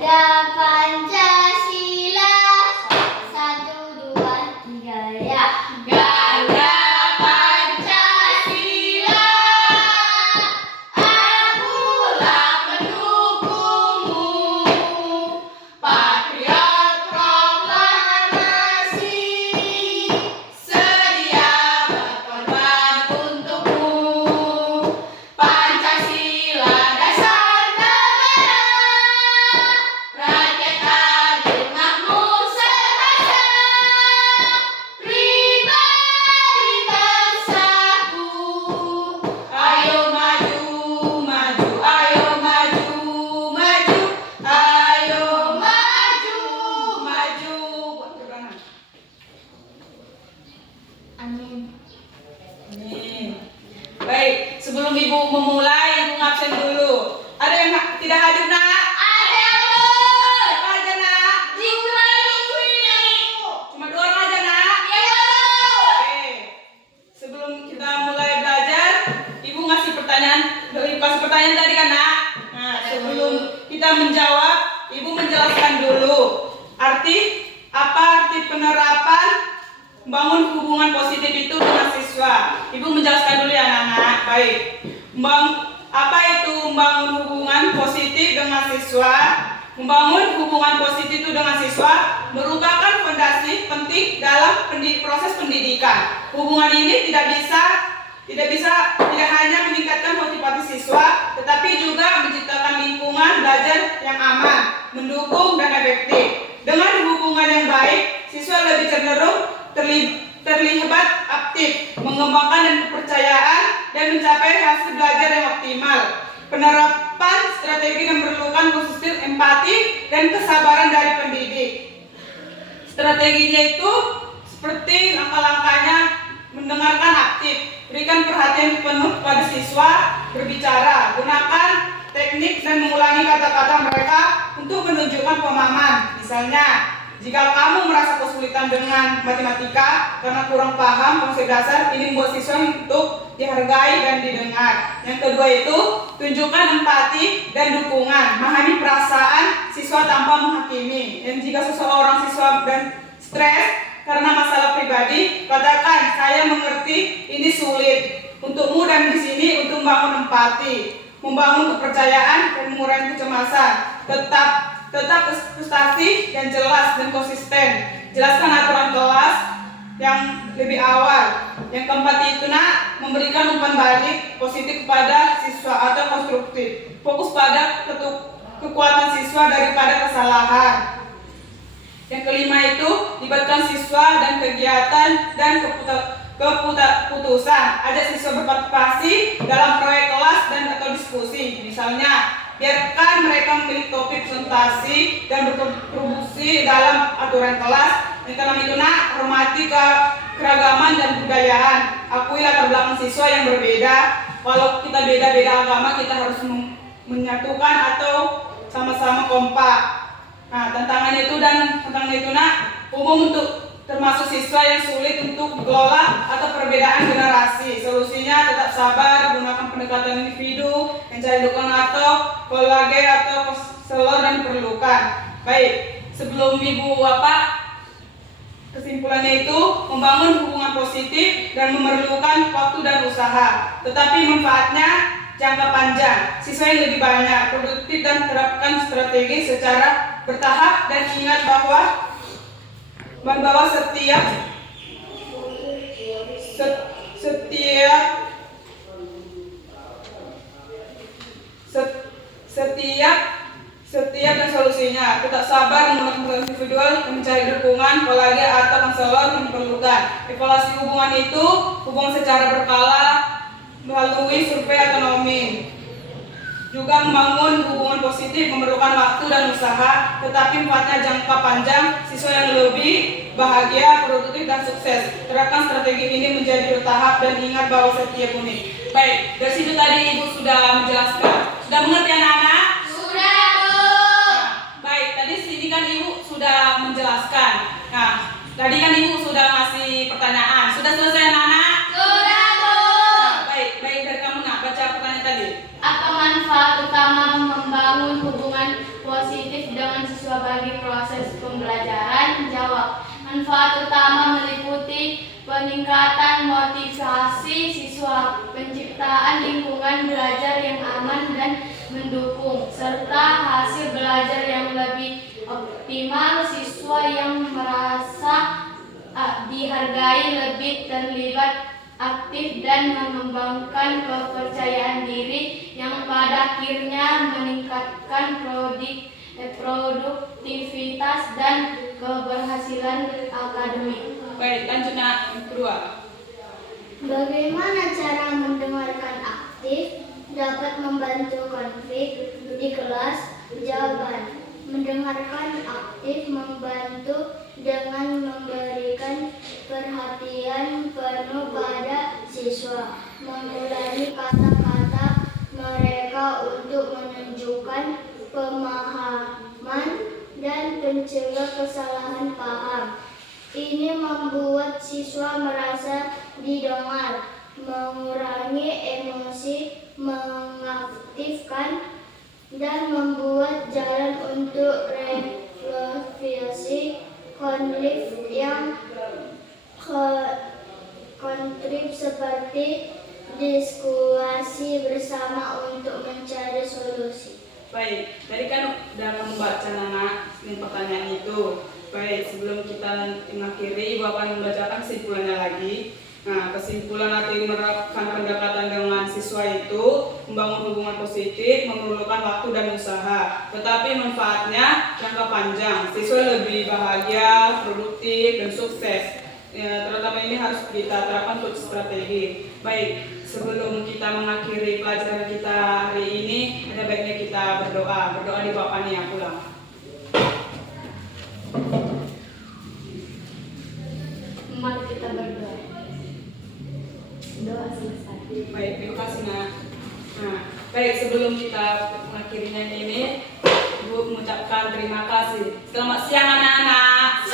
Ada Pancasila, 1, 2, 3 ya. Ganda Pancasila, akulah pendukungmu, patriot proklamasi, sedia berkorban untukmu. Pancasila dasar negara, rakyat adil makmur sebangsa, pribadi bangsaku. Ayo maju, maju, ayo maju, maju, ayo maju, maju. Amin. Amin. Baik, sebelum Ibu memulai, Ibu ngabsen dulu. Ada yang tidak hadir, Nak? Ada Bu. Siapa aja, Nak? Cuma 2 orang aja, Nak? Iya Bu. Oke. Sebelum kita mulai belajar, Ibu ngasih pertanyaan. Ibu kasih pertanyaan tadi kan, Nak? Nah, sebelum kita menjawab, Ibu menjelaskan dulu apa arti penerapan membangun hubungan positif itu dengan siswa. Ibu menjelaskan dulu ya, anak-anak. Baik. Apa itu membangun hubungan positif dengan siswa? Membangun hubungan positif itu dengan siswa merupakan fondasi penting dalam proses pendidikan. Hubungan ini tidak hanya meningkatkan motivasi siswa, tetapi juga menciptakan lingkungan belajar yang aman, mendukung dan efektif. Dengan hubungan yang baik, siswa lebih cenderung terlibat aktif, mengembangkan dan kepercayaan, dan mencapai hasil belajar yang optimal. Penerapan strategi memerlukan konsisten empati dan kesabaran dari pendidik. Strateginya itu seperti langkah-langkahnya: mendengarkan aktif, berikan perhatian penuh pada siswa, berbicara, gunakan teknik dan mengulangi kata-kata mereka untuk menunjukkan pemahaman. Misalnya, jika kamu merasa kesulitan dengan matematika karena kurang paham konsep dasar, ini membuat siswa untuk dihargai dan didengar. Yang kedua itu, tunjukkan empati dan dukungan, memahami perasaan siswa tanpa menghakimi. Dan jika seseorang siswa dan stres karena masalah pribadi, katakan, saya mengerti ini sulit untukmu dan di sini untuk membangun empati, membangun kepercayaan dan mengurangi kecemasan. Tetap prestasi dan jelas dan konsisten. Jelaskan aturan kelas yang lebih awal. Yang keempat itu, Nak, memberikan umpan balik positif kepada siswa atau konstruktif. Fokus pada kekuatan siswa daripada kesalahan. Yang kelima itu, libatkan siswa dan kegiatan dan keputusan. Ajak siswa berpartisipasi dalam proyek kelas dan atau diskusi. Misalnya, biarkan mereka memilih topik presentasi dan berkontribusi dalam aturan kelas. Yang keenam itu, Nak, hormati keragaman dan kebudayaan. Akui latar belakang siswa yang berbeda. Walau kita beda-beda agama, kita harus menyatukan atau sama-sama kompak. Nah, tantangan itu, Nak, umum untuk termasuk siswa yang sulit untuk dikelola atau perbedaan generasi. Solusinya tetap sabar, gunakan pendekatan individu, mencari dukungan atau kolage atau konselor dan diperlukan. Baik, sebelum Ibu kesimpulannya itu, membangun hubungan positif dan memerlukan waktu dan usaha, tetapi manfaatnya jangka panjang. Siswa yang lebih banyak, produktif dan terapkan strategi secara bertahap, dan ingat bahwa setiap dan solusinya. Tetap sabar, menggunakan individual, mencari dukungan, kolage atau konselor yang diperlukan. Evaluasi hubungan itu hubungan secara berkala melalui survei atau nomin. Juga membangun hubungan positif memerlukan waktu dan usaha, tetapi manfaatnya jangka panjang. Siswa yang lebih bahagia, produktif dan sukses. Terapkan strategi ini menjadi bertahap dan ingat bahwa setiap unik. Baik, dari situ tadi Ibu sudah menjelaskan. Sudah mengerti anak-anak? Sudah Bu. Nah, baik, tadi sini kan Ibu sudah menjelaskan. Nah, tadi kan Ibu sudah ngasih pertanyaan. Sudah selesai anak-anak? Sudah Bu. Nah, baik dari kamu, Nak, baca pertanyaan tadi. Apa manfaat utama membangun hubungan positif dengan siswa bagi proses pembelajaran? Jawab. Manfaat utama meliputi peningkatan motivasi siswa, penciptaan lingkungan belajar yang aman dan mendukung, serta hasil belajar yang lebih optimal. Siswa yang merasa dihargai lebih terlibat aktif dan mengembangkan kepercayaan diri yang pada akhirnya meningkatkan produktivitas dan keberhasilan akademik. Baik, lanjut nak yang kedua. Bagaimana cara mendengarkan aktif dapat membantu konflik di kelas? Jawaban. Mendengarkan aktif membantu dengan memberikan perhatian penuh pada siswa, mengulangi kata-kata mereka untuk menunjukkan pemahaman dan mencegah kesalahan paham. Ini membuat siswa merasa didengar, mengurangi emosi, mengaktifkan, dan membuat jalan untuk resolusi konflik yang konflik seperti diskusi bersama untuk mencari solusi. Baik, tadi kan udah kamu baca Nana pertanyaan itu. Baik, sebelum kita mengakhiri, Ibu akan membacakan kesimpulannya lagi. Nah, kesimpulan atau menerapkan pendekatan dengan siswa itu membangun hubungan positif, memerlukan waktu dan usaha. Tetapi manfaatnya jangka panjang. Siswa lebih bahagia, produktif, dan sukses. Ya, terutama ini harus kita terapkan untuk strategi. Baik, sebelum kita mengakhiri pelajaran kita hari ini, ada baiknya kita berdoa. Berdoa di Bapak nih, aku pulang. Mari kita berdoa. Doa selesai. Baik, terima kasih nak. Nah, baik sebelum kita mengakhirinya ini, Ibu mengucapkan terima kasih. Selamat siang anak-anak.